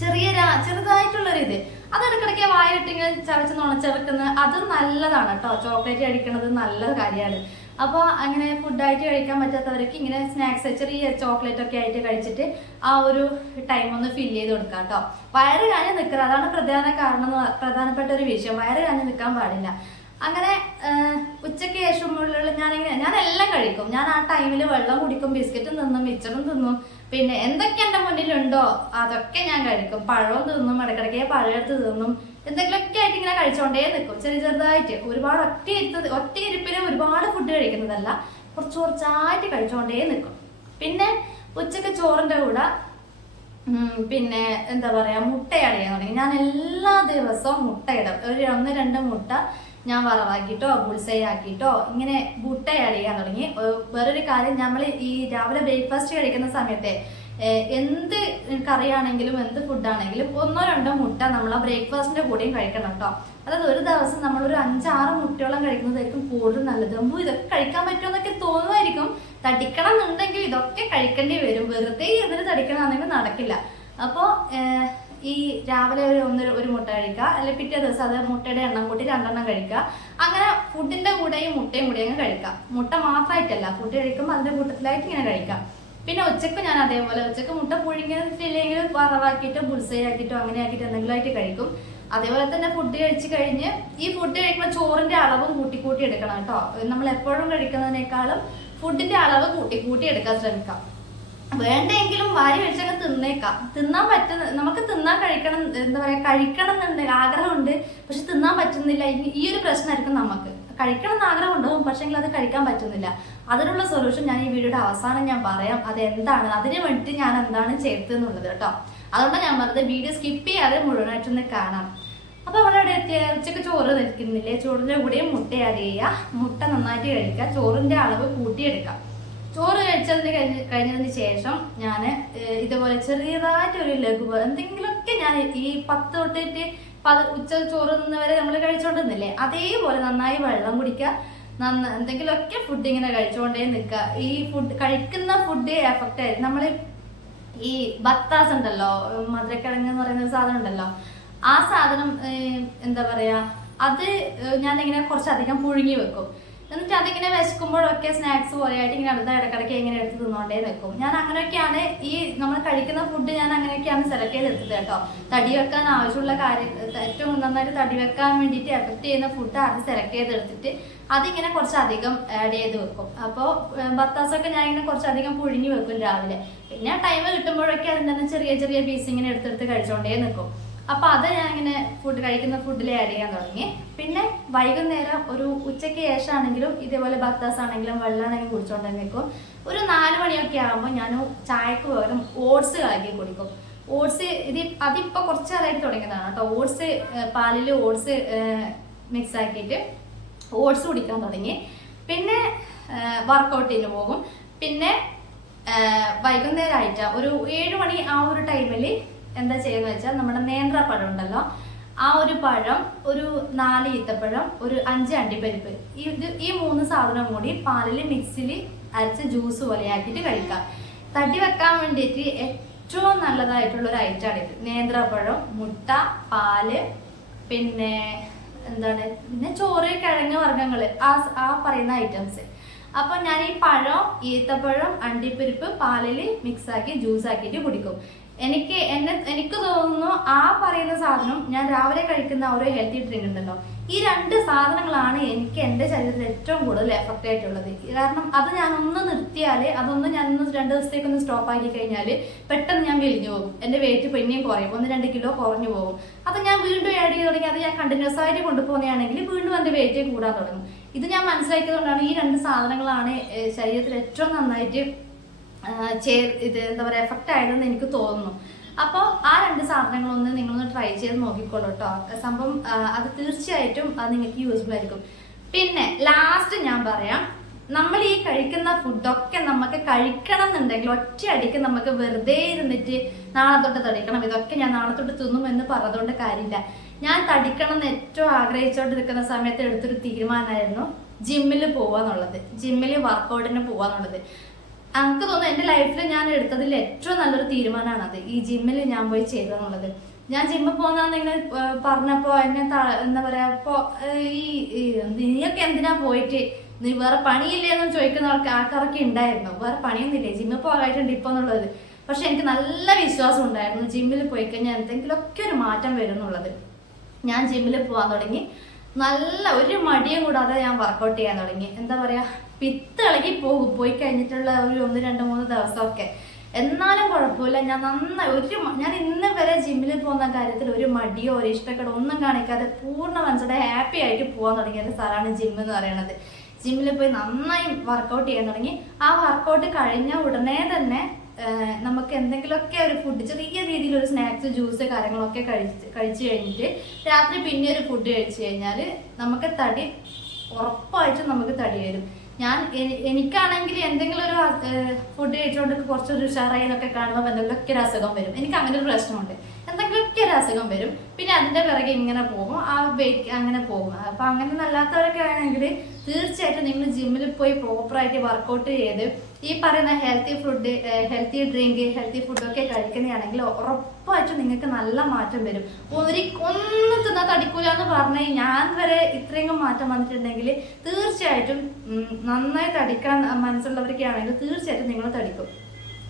ചെറിയ ചെറുതായിട്ടുള്ളൊരു ഇത് അത് ഇടയ്ക്കിടയ്ക്ക് വായിട്ടിങ്ങനെ ചവച്ച് നുണച്ചെറുക്കുന്നത് അത് നല്ലതാണ് കേട്ടോ. ചോക്ലേറ്റ് കഴിക്കുന്നത് നല്ല കാര്യമാണ്. അപ്പോൾ അങ്ങനെ ഫുഡായിട്ട് കഴിക്കാൻ പറ്റാത്തവർക്ക് ഇങ്ങനെ സ്നാക്സ് ചെറിയ ചോക്ലേറ്റ് ഒക്കെ ആയിട്ട് കഴിച്ചിട്ട് ആ ഒരു ടൈം ഒന്ന് ഫില്ല് ചെയ്ത് കൊടുക്കാം കേട്ടോ. വയറ് കാഞ്ഞ് നിൽക്കുക അതാണ് പ്രധാന കാരണം പ്രധാനപ്പെട്ട ഒരു വിഷയം. വയറ് കാഞ്ഞ് നിൽക്കാൻ പാടില്ല. അങ്ങനെ ഉച്ചയ്ക്ക് ശേഷമുള്ള ഞാനിങ്ങനെ ഞാൻ എല്ലാം കഴിക്കും. ഞാൻ ആ ടൈമിൽ വെള്ളം കുടിക്കും ബിസ്ക്കറ്റ് തിന്നും മിച്ചറും തിന്നും. പിന്നെ എന്തൊക്കെ എന്റെ മുന്നിലുണ്ടോ അതൊക്കെ ഞാൻ കഴിക്കും. പഴവും തിന്നും ഇടയ്ക്കിടയ്ക്ക് പഴം എടുത്ത് തിന്നും. എന്തെങ്കിലുമൊക്കെ ആയിട്ട് ഇങ്ങനെ കഴിച്ചോണ്ടേ നിൽക്കും ചെറിയ ചെറുതായിട്ട് ഒരുപാട് ഒറ്റ ഇരുത്ത് ഒറ്റ ഇരിപ്പിൽ ഒരുപാട് ഫുഡ് കഴിക്കുന്നതല്ല. കുറച്ച് കുറച്ചായിട്ട് കഴിച്ചോണ്ടേ നിൽക്കും പിന്നെ ഉച്ചയ്ക്ക് ചോറിന്റെ കൂടെ പിന്നെ എന്താ പറയുക മുട്ടയാണ് ചെയ്യാൻ തുടങ്ങി. ഞാൻ എല്ലാ ദിവസവും മുട്ടയിടും. ഒരു ഒന്ന് രണ്ട് മുട്ട ഞാൻ വറവാക്കിയിട്ടോ ബുൾസൈ ആക്കിയിട്ടോ ഇങ്ങനെ മുട്ട ആഡ് ചെയ്യാൻ തുടങ്ങി. വേറൊരു കാര്യം നമ്മൾ ഈ രാവിലെ ബ്രേക്ക്ഫാസ്റ്റ് കഴിക്കുന്ന സമയത്തെ എന്ത് കറിയാണെങ്കിലും എന്ത് ഫുഡാണെങ്കിലും ഒന്നോ രണ്ടോ മുട്ട നമ്മൾ ആ ബ്രേക്ക്ഫാസ്റ്റിന്റെ കൂടെയും കഴിക്കണം കേട്ടോ അതായത് ഒരു ദിവസം നമ്മൾ ഒരു അഞ്ചാറ് മുട്ടയോളം കഴിക്കുന്നതായിരിക്കും കൂടുതൽ നല്ലത്. അമ്പു ഇതൊക്കെ കഴിക്കാൻ പറ്റുമെന്നൊക്കെ തോന്നുമായിരിക്കും. തടിക്കണം എന്നുണ്ടെങ്കിൽ ഇതൊക്കെ കഴിക്കേണ്ടി വരും. വെറുതെ ഇതിന് തടിക്കണമെന്നെങ്കിൽ നടക്കില്ല. അപ്പോൾ ഈ രാവിലെ ഒരു ഒന്ന് ഒരു മുട്ട കഴിക്കുക. അല്ലെങ്കിൽ പിറ്റേ ദിവസം അത് മുട്ടയുടെ എണ്ണം കൂട്ടി രണ്ടെണ്ണം കഴിക്കുക. അങ്ങനെ ഫുഡിന്റെ കൂടെ ഈ മുട്ടയും കൂടി അങ്ങ് കഴിക്കാം മുട്ട മാത്രമായിട്ടല്ല ഫുഡ് കഴിക്കുമ്പോൾ അതിന്റെ കൂട്ടത്തിലായിട്ട് ഇങ്ങനെ കഴിക്കാം പിന്നെ ഉച്ചയ്ക്ക് ഞാൻ അതേപോലെ ഉച്ചയ്ക്ക് മുട്ട പുഴുങ്ങിയില്ലെങ്കിൽ വറവാക്കിയിട്ടോ ബുൾസയാക്കിയിട്ടോ അങ്ങനെ ആക്കിയിട്ട് എന്തെങ്കിലും ആയിട്ട് കഴിക്കും. അതേപോലെ തന്നെ ഫുഡ് കഴിച്ച് കഴിഞ്ഞ് ഈ ഫുഡ് കഴിക്കുമ്പോൾ ചോറിന്റെ അളവും കൂട്ടി കൂട്ടി എടുക്കണം കേട്ടോ. നമ്മൾ എപ്പോഴും കഴിക്കുന്നതിനേക്കാളും ഫുഡിന്റെ അളവ് കൂട്ടി കൂട്ടി എടുക്കാൻ ശ്രമിക്കാം. വേണ്ടെങ്കിലും വാരി വെച്ചങ്ങ് തിന്നേക്കാം. തിന്നാൻ പറ്റുന്ന നമുക്ക് തിന്നാൻ കഴിക്കണം എന്താ പറയാ കഴിക്കണം എന്നുണ്ട് ആഗ്രഹമുണ്ട്. പക്ഷെ തിന്നാൻ പറ്റുന്നില്ല. ഈ- ഒരു പ്രശ്നമായിരിക്കും നമുക്ക്. കഴിക്കണം എന്ന് ആഗ്രഹം ഉണ്ടാവും പക്ഷെങ്കിൽ അത് കഴിക്കാൻ പറ്റുന്നില്ല. അതിനുള്ള സൊല്യൂഷൻ ഞാൻ ഈ വീഡിയോയുടെ അവസാനം ഞാൻ പറയാം. അത് എന്താണ് അതിന് വേണ്ടിയിട്ട് ഞാൻ എന്താണ് ചെയ്തതെന്നുള്ളത് കേട്ടോ. അതുകൊണ്ട് ഞാൻ പറഞ്ഞത് വീഡിയോ സ്കിപ്പ് ചെയ്യാതെ മുഴുവനായിട്ടൊന്ന് കാണാം. അപ്പൊ അവിടെ അവിടെ എത്തിയ ഉച്ചയ്ക്ക് ചോറ് നിൽക്കുന്നില്ലേ ചോറിന്റെ കൂടെയും മുട്ട ആഡ് ചെയ്യുക. മുട്ട നന്നായിട്ട് കഴിക്കുക. ചോറിന്റെ അളവ് കൂട്ടിയെടുക്കാം ചോറ് കഴിച്ചതിന് കഴിഞ്ഞ കഴിഞ്ഞതിന് ശേഷം ഞാൻ ഇതുപോലെ ചെറിയതായിട്ട് ഒരു ലഘു എന്തെങ്കിലുമൊക്കെ ഞാൻ ഈ പത്ത് തൊട്ടിട്ട് പത് ഉച്ച ചോറ് നിന്നവരെ നമ്മൾ കഴിച്ചോണ്ടിരുന്നില്ലേ? അതേപോലെ നന്നായി വെള്ളം കുടിക്കുക നന്ന എന്തെങ്കിലുമൊക്കെ ഫുഡ് ഇങ്ങനെ കഴിച്ചുകൊണ്ടേ നിൽക്കുക. ഈ ഫുഡ് കഴിക്കുന്ന ഫുഡ് എഫക്റ്റ് ആയിരിക്കും നമ്മൾ ഈ ബത്താസ് ഉണ്ടല്ലോ മധുരക്കിഴങ്ങ് എന്ന് പറയുന്ന ഒരു സാധനം ഉണ്ടല്ലോ ആ സാധനം എന്താ പറയാ അത് ഞാൻ ഞാനിങ്ങനെ കുറച്ചധികം പുഴുങ്ങി വെക്കും. എന്നിട്ട് അതിങ്ങനെ വിശക്കുമ്പോഴൊക്കെ സ്നാക്സ് പോലെയായിട്ട് ഇങ്ങനെ അടുത്ത ഇടക്കിടയ്ക്ക് ഇങ്ങനെ എടുത്ത് തിന്നോണ്ടേ നിൽക്കും. ഞാൻ അങ്ങനെയൊക്കെയാണ് ഈ നമ്മൾ കഴിക്കുന്ന ഫുഡ് ഞാൻ അങ്ങനെയൊക്കെയാണ് സെലക്ട് ചെയ്തെടുത്തത് കേട്ടോ. തടി വെക്കാൻ ആവശ്യമുള്ള കാര്യം ഏറ്റവും നന്നായിട്ട് തടി വെക്കാൻ വേണ്ടിയിട്ട് എഫക്ട് ചെയ്യുന്ന ഫുഡ് അത് സെലക്ട് ചെയ്തെടുത്തിട്ട് അതിങ്ങനെ കുറച്ചധികം ആഡ് ചെയ്ത് വെക്കും. അപ്പോൾ ബത്താസൊക്കെ ഞാൻ ഇങ്ങനെ കുറച്ചധികം പുഴുങ്ങി വെക്കും രാവിലെ. പിന്നെ ടൈം കിട്ടുമ്പോഴൊക്കെ അതിന്റെ ചെറിയ ചെറിയ പീസ് ഇങ്ങനെ എടുത്തെടുത്ത് കഴിച്ചുകൊണ്ടേ നിൽക്കും. അപ്പോൾ അത് ഞാൻ ഇങ്ങനെ ഫുഡ് കഴിക്കുന്ന ഫുഡിൽ ആഡ് ചെയ്യാൻ തുടങ്ങി. പിന്നെ വൈകുന്നേരം ഒരു ഉച്ചയ്ക്ക് ശേഷമാണെങ്കിലും ഇതേപോലെ ബത്താസ് ആണെങ്കിലും വെള്ളമാണെങ്കിലും കുടിച്ചോണ്ടെങ്കിൽ നിൽക്കും ഒരു നാല് മണിയൊക്കെ ആകുമ്പോൾ ഞാൻ ചായക്ക് പകരം ഓട്സ് കലക്കി കുടിക്കും. ഓട്സ് ഇത് അതിപ്പോൾ കുറച്ച് തുടങ്ങിയതാണ് കേട്ടോ. ഓട്സ് പാലിൽ ഓട്സ് മിക്സ് ആക്കിയിട്ട് ഓട്സ് കുടിക്കാൻ തുടങ്ങി. പിന്നെ വർക്കൗട്ടിന് പോകും. പിന്നെ വൈകുന്നേരമായിട്ട് ഒരു ഏഴ് മണി ആ ഒരു ടൈമിൽ എന്താ ചെയ്യുന്നത് വെച്ചാൽ നമ്മുടെ നേന്ത്രപ്പഴം ഉണ്ടല്ലോ ആ ഒരു പഴം ഒരു നാല് ഈത്തപ്പഴം ഒരു അഞ്ച് അണ്ടിപ്പരിപ്പ് ഇത് ഈ മൂന്ന് സാധനം കൂടി പാലിൽ മിക്സിയിൽ അരച്ച് ജ്യൂസ് പോലെയാക്കിയിട്ട് കഴിക്കാം. തടി വെക്കാൻ വേണ്ടിയിട്ട് ഏറ്റവും നല്ലതായിട്ടുള്ള ഒരു ഐറ്റമാണ് ഇത്. നേന്ത്രപ്പഴം മുട്ട പാൽ പിന്നെ എന്താണ്? പിന്നെ ചോറ് കിഴങ്ങ് വർഗങ്ങൾ ആ ആ പറയുന്ന ഐറ്റംസ്. അപ്പോൾ ഞാൻ ഈ പഴം ഈത്തപ്പഴം അണ്ടിപ്പരിപ്പ് പാലിൽ മിക്സാക്കി ജ്യൂസ് ആക്കിയിട്ട് കുടിക്കും. എനിക്ക് എന്നെ എനിക്ക് തോന്നുന്നു ആ പറയുന്ന സാധനം ഞാൻ രാവിലെ കഴിക്കുന്ന ഒരു ഹെൽത്തി ഡ്രിങ്ക് ഉണ്ടല്ലോ. ഈ രണ്ട് സാധനങ്ങളാണ് എനിക്ക് എന്റെ ശരീരത്തിൽ ഏറ്റവും കൂടുതൽ എഫക്റ്റ് ആയിട്ടുള്ളത്. കാരണം അത് ഞാൻ ഒന്ന് നിർത്തിയാൽ അതൊന്ന് ഞാൻ ഒന്ന് രണ്ട് ദിവസത്തേക്ക് ഒന്ന് സ്റ്റോപ്പ് ആക്കി കഴിഞ്ഞാൽ പെട്ടെന്ന് ഞാൻ മെലിഞ്ഞു പോകും. എന്റെ വെയിറ്റ് പിന്നെയും കുറയും. ഒന്ന് രണ്ട് കിലോ കുറഞ്ഞു പോകും. അത് ഞാൻ വീണ്ടും ആഡ് ചെയ്ത് തുടങ്ങി. അത് ഞാൻ കണ്ടിന്യൂസ് ആയിട്ട് കൊണ്ടുപോകുന്നതാണെങ്കിൽ വീണ്ടും എന്റെ വെയിറ്റ് കൂടാൻ തുടങ്ങും. ഇത് ഞാൻ മനസ്സിലാക്കിയതുകൊണ്ടാണ് ഈ രണ്ട് സാധനങ്ങളാണ് ശരീരത്തിൽ ഏറ്റവും നന്നായിട്ട് ചേ ഇത് എന്താ പറയുക എഫക്റ്റ് ആയതെന്ന് എനിക്ക് തോന്നുന്നു. അപ്പോൾ ആ രണ്ട് സാധനങ്ങളൊന്ന് നിങ്ങളൊന്ന് ട്രൈ ചെയ്ത് നോക്കിക്കോളൂ കേട്ടോ സംഭവം അത് തീർച്ചയായിട്ടും അത് നിങ്ങൾക്ക് യൂസ്ഫുൾ ആയിരിക്കും. പിന്നെ ലാസ്റ്റ് ഞാൻ പറയാം. നമ്മൾ ഈ കഴിക്കുന്ന ഫുഡൊക്കെ നമുക്ക് കഴിക്കണം എന്നുണ്ടെങ്കിൽ ഒറ്റയടിക്ക് നമുക്ക് വെറുതെ ഇരുന്നിട്ട് നാളെ തൊട്ട് തടിക്കണം. ഇതൊക്കെ ഞാൻ നാളെ തൊട്ട് തിന്നും എന്ന് പറഞ്ഞതുകൊണ്ട് കാര്യമില്ല. ഞാൻ തടിക്കണം എന്ന് ഏറ്റവും ആഗ്രഹിച്ചുകൊണ്ടിരിക്കുന്ന സമയത്ത് എടുത്തൊരു തീരുമാനമായിരുന്നു ജിമ്മിൽ പോവാന്നുള്ളത്. ജിമ്മിൽ വർക്കൗട്ടിന് പോവാന്നുള്ളത്. എനിക്ക് തോന്നുന്നു എന്റെ ലൈഫിൽ ഞാൻ എടുത്തതിൽ ഏറ്റവും നല്ലൊരു തീരുമാനമാണ് അത്. ഈ ജിമ്മിൽ ഞാൻ പോയി ചെയ്തതെന്നുള്ളത്. ഞാൻ ജിമ്മിൽ പോകുന്ന പറഞ്ഞപ്പോ പറഞ്ഞപ്പോൾ എന്നെ എന്താ പറയാ ഈ നീയൊക്കെ എന്തിനാ പോയിട്ട്? നീ വേറെ പണിയില്ലേ എന്ന് ചോദിക്കുന്ന ആൾക്ക് ആൾക്കാരൊക്കെ ഉണ്ടായിരുന്നു. വേറെ പണിയൊന്നുമില്ലേ? ജിമ്മിൽ പോകാനായിട്ടുണ്ട് ഇപ്പൊ എന്നുള്ളത്. പക്ഷെ എനിക്ക് നല്ല വിശ്വാസം ഉണ്ടായിരുന്നു ജിമ്മിൽ പോയി കഴിഞ്ഞാൽ എന്തെങ്കിലും ഒക്കെ ഒരു മാറ്റം വരും എന്നുള്ളത് ഞാൻ ജിമ്മിൽ പോകാൻ തുടങ്ങി. നല്ല ഒരു മടിയും കൂടാതെ ഞാൻ വർക്കൗട്ട് ചെയ്യാൻ തുടങ്ങി. എന്താ പറയാ പിത്ത് ഇളകി പോകും. പോയി കഴിഞ്ഞിട്ടുള്ള ഒരു ഒന്ന് രണ്ട് മൂന്ന് ദിവസമൊക്കെ. എന്നാലും കുഴപ്പമില്ല. ഞാൻ നന്നായി ഒരു ഞാൻ ഇന്ന് വരെ ജിമ്മിൽ പോകുന്ന കാര്യത്തിൽ ഒരു മടിയോ ഒരു ഇഷ്ടക്കേടോ ഒന്നും കാണിക്കാതെ പൂർണ മനസ്സോടെ ഹാപ്പി ആയിട്ട് പോകാൻ തുടങ്ങിയ ഒരു സ്ഥലമാണ് ജിം എന്ന് പറയുന്നത്. ജിമ്മിൽ പോയി നന്നായി വർക്കൗട്ട് ചെയ്യാൻ തുടങ്ങി. ആ വർക്കൗട്ട് കഴിഞ്ഞ ഉടനെ തന്നെ നമുക്ക് എന്തെങ്കിലുമൊക്കെ ഒരു ഫുഡ് ചെറിയ രീതിയിൽ ഒരു സ്നാക്സ് ജ്യൂസ് കാര്യങ്ങളൊക്കെ കഴിച്ച് കഴിച്ചു കഴിഞ്ഞിട്ട് രാത്രി പിന്നെ ഒരു ഫുഡ് കഴിച്ചു കഴിഞ്ഞാൽ നമുക്ക് തടി ഉറപ്പായിട്ടും നമുക്ക് തടി വരും. ഞാൻ എനിക്കാണെങ്കിൽ എന്തെങ്കിലും ഒരു ഫുഡ് കഴിച്ചുകൊണ്ട് കുറച്ചൊരു ഉഷാറായി എന്നൊക്കെ കാണുമ്പോൾ എന്തെങ്കിലുമൊക്കെ ഒരു അസുഖം വരും. എനിക്ക് അങ്ങനെ ഒരു പ്രശ്നമുണ്ട്. എന്തെങ്കിലുമൊക്കെ ഒരു അസുഖം വരും. പിന്നെ അതിന്റെ പിറകെ ഇങ്ങനെ പോകും. ആ വെയിറ്റ് അങ്ങനെ പോകും. അപ്പൊ അങ്ങനെ നല്ലാത്തവരൊക്കെ ആണെങ്കിൽ തീർച്ചയായിട്ടും നിങ്ങൾ ജിമ്മിൽ പോയി പ്രോപ്പറായിട്ട് വർക്കൗട്ട് ചെയ്ത് ഈ പറയുന്ന healthy food healthy drink healthy ഫുഡൊക്കെ കഴിക്കുന്നതാണെങ്കിൽ ഉറപ്പായിട്ടും നിങ്ങൾക്ക് നല്ല മാറ്റം വരും. ഒരു ഒന്നും തിന്നാൽ തടിക്കൂല എന്ന് പറഞ്ഞ് ഞാൻ വരെ ഇത്രയും മാറ്റം വന്നിട്ടുണ്ടെങ്കിൽ തീർച്ചയായിട്ടും നന്നായി തടിക്കാൻ മനസ്സുള്ളവരൊക്കെ ആണെങ്കിൽ തീർച്ചയായിട്ടും നിങ്ങൾ തടിക്കും.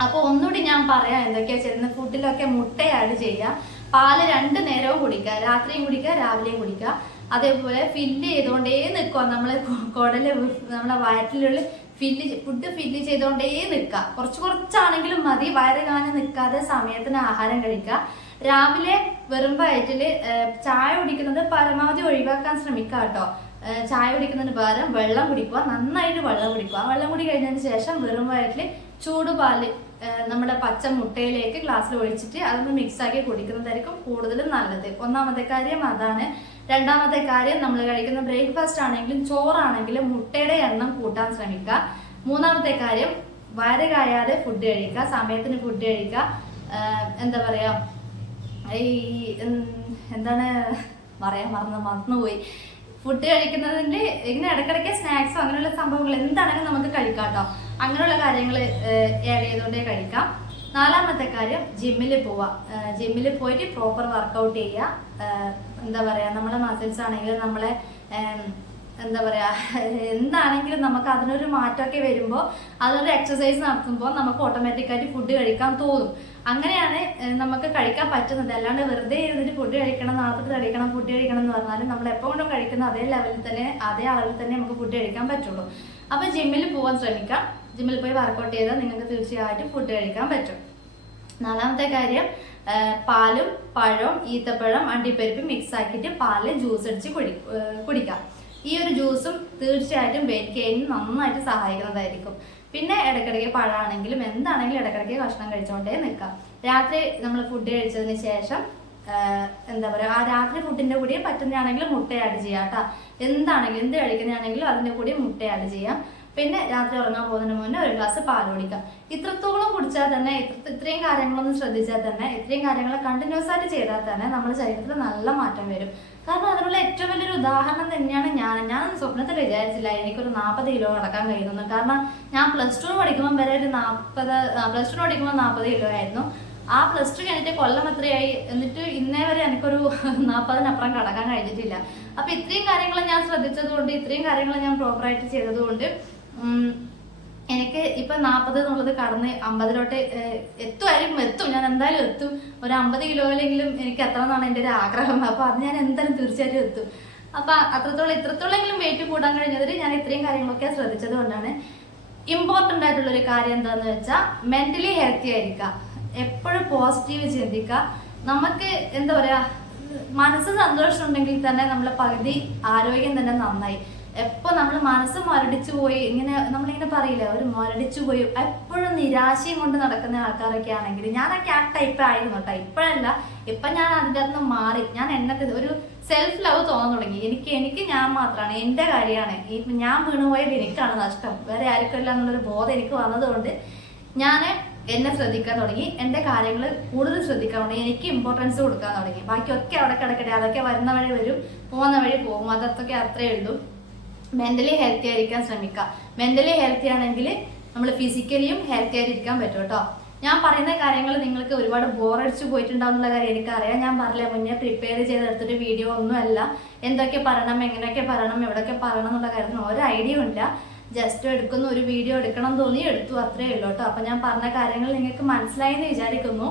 അപ്പോൾ ഒന്നുകൂടി ഞാൻ പറയാം എന്തൊക്കെയാ ചെയ്യുന്നത്. ഫുഡിലൊക്കെ മുട്ട ആഡ് ചെയ്യുക. പാൽ രണ്ട് നേരവും കുടിക്കുക. രാത്രിയും കുടിക്കുക രാവിലെയും കുടിക്കുക. അതേപോലെ ഫില്ല് ചെയ്തുകൊണ്ടേ നിൽക്കുക. നമ്മളെ കുടൽ നമ്മളെ വയറ്റിലുള്ള ഫില്ല് ഫുഡ് ഫില്ല് ചെയ്തുകൊണ്ടേ നിൽക്കുക. കുറച്ച് കുറച്ചാണെങ്കിലും മതി. വയറ് കാണാൻ നിൽക്കാതെ സമയത്തിന് ആഹാരം കഴിക്കുക. രാവിലെ വെറും വയറ്റിൽ ചായ കുടിക്കുന്നത് പരമാവധി ഒഴിവാക്കാൻ ശ്രമിക്കുക കേട്ടോ. ചായ കുടിക്കുന്നതിന് പകരം വെള്ളം കുടിക്കുക. നന്നായിട്ട് വെള്ളം കുടിക്കുക. വെള്ളം കുടി കഴിഞ്ഞതിന് ശേഷം വെറും വയറ്റിൽ ചൂടുപാൽ ഏഹ് നമ്മുടെ പച്ച മുട്ടയിലേക്ക് ഗ്ലാസ്സിൽ ഒഴിച്ചിട്ട് അതൊന്ന് മിക്സ് ആക്കി കുടിക്കുന്നതായിരിക്കും കൂടുതലും നല്ലത്. ഒന്നാമത്തെ കാര്യം അതാണ്. രണ്ടാമത്തെ കാര്യം നമ്മൾ കഴിക്കുന്ന ബ്രേക്ക്ഫാസ്റ്റ് ആണെങ്കിലും ചോറാണെങ്കിലും മുട്ടയുടെ എണ്ണം കൂട്ടാൻ ശ്രമിക്കുക. മൂന്നാമത്തെ കാര്യം വയറ് കായാതെ ഫുഡ് കഴിക്കുക സമയത്തിന് ഫുഡ് കഴിക്കുക. എന്താ പറയുക ഈ എന്താണ്? പറയാൻ മറന്ന് മറന്നുപോയി. ഫുഡ് കഴിക്കുന്നതിന്റെ ഇങ്ങനെ ഇടയ്ക്കിടയ്ക്ക് സ്നാക്സോ അങ്ങനെയുള്ള സംഭവങ്ങൾ എന്താണെങ്കിലും നമുക്ക് കഴിക്കാം കേട്ടോ അങ്ങനെയുള്ള കാര്യങ്ങൾ ഏഡ് ചെയ്തുകൊണ്ടേ കഴിക്കാം. നാലാമത്തെ കാര്യം ജിമ്മിൽ പോവാ. ജിമ്മിൽ പോയിട്ട് പ്രോപ്പർ വർക്കൗട്ട് ചെയ്യുക. എന്താ പറയാ നമ്മളെ മസിൽസ് ആണെങ്കിലും നമ്മളെ എന്താ പറയാ എന്താണെങ്കിലും നമുക്ക് അതിനൊരു മാറ്റമൊക്കെ വരുമ്പോൾ അതൊരു എക്സസൈസ് നടത്തുമ്പോൾ നമുക്ക് ഓട്ടോമാറ്റിക്കായിട്ട് ഫുഡ് കഴിക്കാൻ തോന്നും. അങ്ങനെയാണ് നമുക്ക് കഴിക്കാൻ പറ്റുന്നത്. അല്ലാണ്ട് വെറുതെ ഇരുന്നിട്ട് ഫുഡ് കഴിക്കണം നാൽപ്പത് കഴിക്കണം ഫുഡ് കഴിക്കണം എന്ന് പറഞ്ഞാൽ നമ്മൾ എപ്പോഴും കഴിക്കുന്ന അതേ ലെവലിൽ തന്നെ അതേ അളവിൽ തന്നെ നമുക്ക് ഫുഡ് കഴിക്കാൻ പറ്റുള്ളൂ. അപ്പോൾ ജിമ്മിൽ പോകാൻ ശ്രമിക്കാം. ജിമ്മിൽ പോയി വർക്കൗട്ട് ചെയ്താൽ നിങ്ങൾക്ക് തീർച്ചയായിട്ടും ഫുഡ് കഴിക്കാൻ പറ്റും. നാലാമത്തെ കാര്യം പാലും പഴവും ഈത്തപ്പഴം അണ്ടിപ്പരിപ്പ് മിക്സ് ആക്കിയിട്ട് പാൽ ജ്യൂസ് അടിച്ച് കുടി കുടിക്കാം. ഈ ഒരു ജ്യൂസും തീർച്ചയായിട്ടും വെയിറ്റ് ഗെയിനിന് നന്നായിട്ട് സഹായിക്കുന്നതായിരിക്കും. പിന്നെ ഇടയ്ക്കിടയ്ക്ക് പഴമാണെങ്കിലും എന്താണെങ്കിലും ഇടയ്ക്കിടയ്ക്ക് ഭക്ഷണം കഴിച്ചുകൊണ്ടേ നിൽക്കാം. രാത്രി നമ്മൾ ഫുഡ് കഴിച്ചതിന് ശേഷം എന്താ പറയുക ആ രാത്രി ഫുഡിന്റെ കൂടെ പറ്റുന്നതാണെങ്കിൽ മുട്ട ആഡ് ചെയ്യാം കേട്ടോ. എന്താണെങ്കിലും എന്ത് കഴിക്കുന്നതാണെങ്കിലും അതിന്റെ കൂടെ മുട്ട ആഡ് ചെയ്യാം. പിന്നെ രാത്രി ഉറങ്ങാൻ പോകുന്നതിന് മുന്നേ ഒരു ഗ്ലാസ് പാൽ കുടിക്കാം. ഇത്രത്തോളം കുടിച്ചാൽ തന്നെ ഇത്ര ഇത്രയും കാര്യങ്ങളൊന്നും ശ്രദ്ധിച്ചാൽ തന്നെ ഇത്രയും കാര്യങ്ങൾ കണ്ടിന്യൂസ് ആയിട്ട് ചെയ്താൽ തന്നെ നമ്മുടെ ശരീരത്തിൽ നല്ല മാറ്റം വരും. കാരണം അതിനുള്ള ഏറ്റവും വലിയൊരു ഉദാഹരണം തന്നെയാണ് ഞാൻ. ഞാൻ സ്വപ്നത്തിൽ വിചാരിച്ചില്ല എനിക്കൊരു നാൽപ്പത് കിലോ അടക്കാൻ കഴിയുന്നു കാരണം ഞാൻ പ്ലസ് ടു പഠിക്കുമ്പോൾ വരെ ഒരു നാൽപ്പത് പ്ലസ് ടു പഠിക്കുമ്പോൾ നാൽപ്പത് കിലോ ആയിരുന്നു. ആ പ്ലസ് ടു കഴിഞ്ഞിട്ട് കൊല്ലം എത്രയായി എന്നിട്ട് ഇന്നേ വരെ എനിക്കൊരു നാൽപ്പതിനപ്പുറം കടക്കാൻ കഴിഞ്ഞിട്ടില്ല. അപ്പൊ ഇത്രയും കാര്യങ്ങൾ ഞാൻ ശ്രദ്ധിച്ചതുകൊണ്ട് ഇത്രയും കാര്യങ്ങൾ ഞാൻ പ്രോപ്പറായിട്ട് ചെയ്തത് കൊണ്ട് ഉം, എനിക്ക് ഇപ്പൊ നാൽപ്പത് എന്നുള്ളത് കടന്ന് അമ്പതിലോട്ട് എത്തും എത്തുമായിരിക്കും. എത്തും. ഞാൻ എന്തായാലും എത്തും. ഒരു അമ്പത് കിലോയിലെങ്കിലും എനിക്ക് എത്തണം എന്നാണ് എന്റെ ഒരു ആഗ്രഹം. അപ്പൊ അത് ഞാൻ എന്തായാലും തീർച്ചയായിട്ടും എത്തും. അപ്പൊ അത്രത്തോളം ഇത്രത്തോളെങ്കിലും വെയിറ്റ് കൂടാൻ കഴിഞ്ഞതിൽ ഞാൻ ഇത്രയും കാര്യങ്ങളൊക്കെ ശ്രദ്ധിച്ചത് കൊണ്ടാണ്. ഇമ്പോർട്ടന്റ് ആയിട്ടുള്ള ഒരു കാര്യം എന്താന്ന് വെച്ചാൽ മെന്റലി ഹെൽത്തി ആയിരിക്കുക. എപ്പോഴും പോസിറ്റീവ് ചിന്തിക്കുക. നമുക്ക് എന്താ പറയാ മനസ്സ് സന്തോഷം ഉണ്ടെങ്കിൽ തന്നെ നമ്മളെ പകുതി ആരോഗ്യം തന്നെ നന്നായി. എപ്പോ നമ്മൾ മനസ്സ് മരടിച്ചു പോയി ഇങ്ങനെ നമ്മളിങ്ങനെ പറയില്ല ഒരു മരടിച്ചു പോയി. എപ്പോഴും നിരാശയും കൊണ്ട് നടക്കുന്ന ആൾക്കാരൊക്കെ ആണെങ്കിൽ ഞാനൊക്കെ ആ ടൈപ്പ് ആയിരുന്നു കേട്ടോ. ഇപ്പോഴല്ല ഇപ്പൊ ഞാൻ അതിന്റെ അകത്ത് മാറി. ഞാൻ എന്നെ ഒരു സെൽഫ് ലവ് തോന്നാൻ തുടങ്ങി. എനിക്ക് എനിക്ക് ഞാൻ മാത്രമാണ് എന്റെ കാര്യമാണ്. ഈ ഞാൻ വീണുപോയത് എനിക്കാണ് നഷ്ടം. വേറെ ആർക്കും ഇല്ല എന്നുള്ളൊരു ബോധം എനിക്ക് വന്നതുകൊണ്ട് ഞാൻ എന്നെ ശ്രദ്ധിക്കാൻ തുടങ്ങി. എന്റെ കാര്യങ്ങൾ കൂടുതൽ ശ്രദ്ധിക്കാൻ തുടങ്ങി. എനിക്ക് ഇമ്പോർട്ടൻസ് കൊടുക്കാൻ തുടങ്ങി. ബാക്കിയൊക്കെ അവിടെ കിടക്കട്ടെ അതൊക്കെ വരുന്ന വഴി വരും പോകുന്ന വഴി പോകും. അതൊക്കെ അത്രയേ ഉള്ളൂ. മെന്റലി ഹെൽത്തി ആയിരിക്കാൻ ശ്രമിക്കുക മെന്റലി ഹെൽത്തി ആണെങ്കിൽ നമ്മൾ ഫിസിക്കലിയും ഹെൽത്തി ആയിരിക്കാൻ ഇരിക്കാൻ പറ്റും കേട്ടോ. ഞാൻ പറയുന്ന കാര്യങ്ങൾ നിങ്ങൾക്ക് ഒരുപാട് ബോറടിച്ച് പോയിട്ടുണ്ടാവും എന്നുള്ള കാര്യം എനിക്കറിയാം. ഞാൻ പറഞ്ഞില്ല മുന്നേ പ്രിപ്പയർ ചെയ്തെടുത്തിട്ട് വീഡിയോ ഒന്നുമല്ല. എന്തൊക്കെ പറയണം എങ്ങനെയൊക്കെ പറയണം എവിടെയൊക്കെ പറയണം എന്നുള്ള കാര്യത്തിന് ഒരു ഐഡിയ ഇല്ല. ജസ്റ്റ് എടുക്കുന്ന ഒരു വീഡിയോ എടുക്കണം തോന്നി എടുത്തു അത്രേ ഉള്ളൂ കേട്ടോ. അപ്പം ഞാൻ പറഞ്ഞ കാര്യങ്ങൾ നിങ്ങൾക്ക് മനസ്സിലായി എന്ന് വിചാരിക്കുന്നു.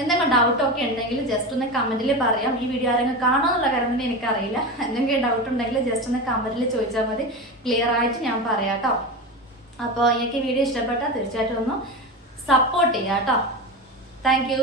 എന്തെങ്കിലും ഡൗട്ട് ഒക്കെ ഉണ്ടെങ്കിൽ ജസ്റ്റ് ഒന്ന് കമന്റിൽ പറയാം. ഈ വീഡിയോ ആരെങ്കിലും കാണുമോ എന്നുള്ള കാര്യം തന്നെ എനിക്കറിയില്ല. എന്തെങ്കിലും ഡൗട്ട് ഉണ്ടെങ്കിൽ ജസ്റ്റ് ഒന്ന് കമന്റിൽ ചോദിച്ചാൽ മതി. ക്ലിയർ ആയിട്ട് ഞാൻ പറയാം കേട്ടോ അപ്പോൾ എനിക്ക് വീഡിയോ ഇഷ്ടപ്പെട്ടാൽ തീർച്ചയായിട്ടും ഒന്ന് സപ്പോർട്ട് ചെയ്യാം കേട്ടോ താങ്ക്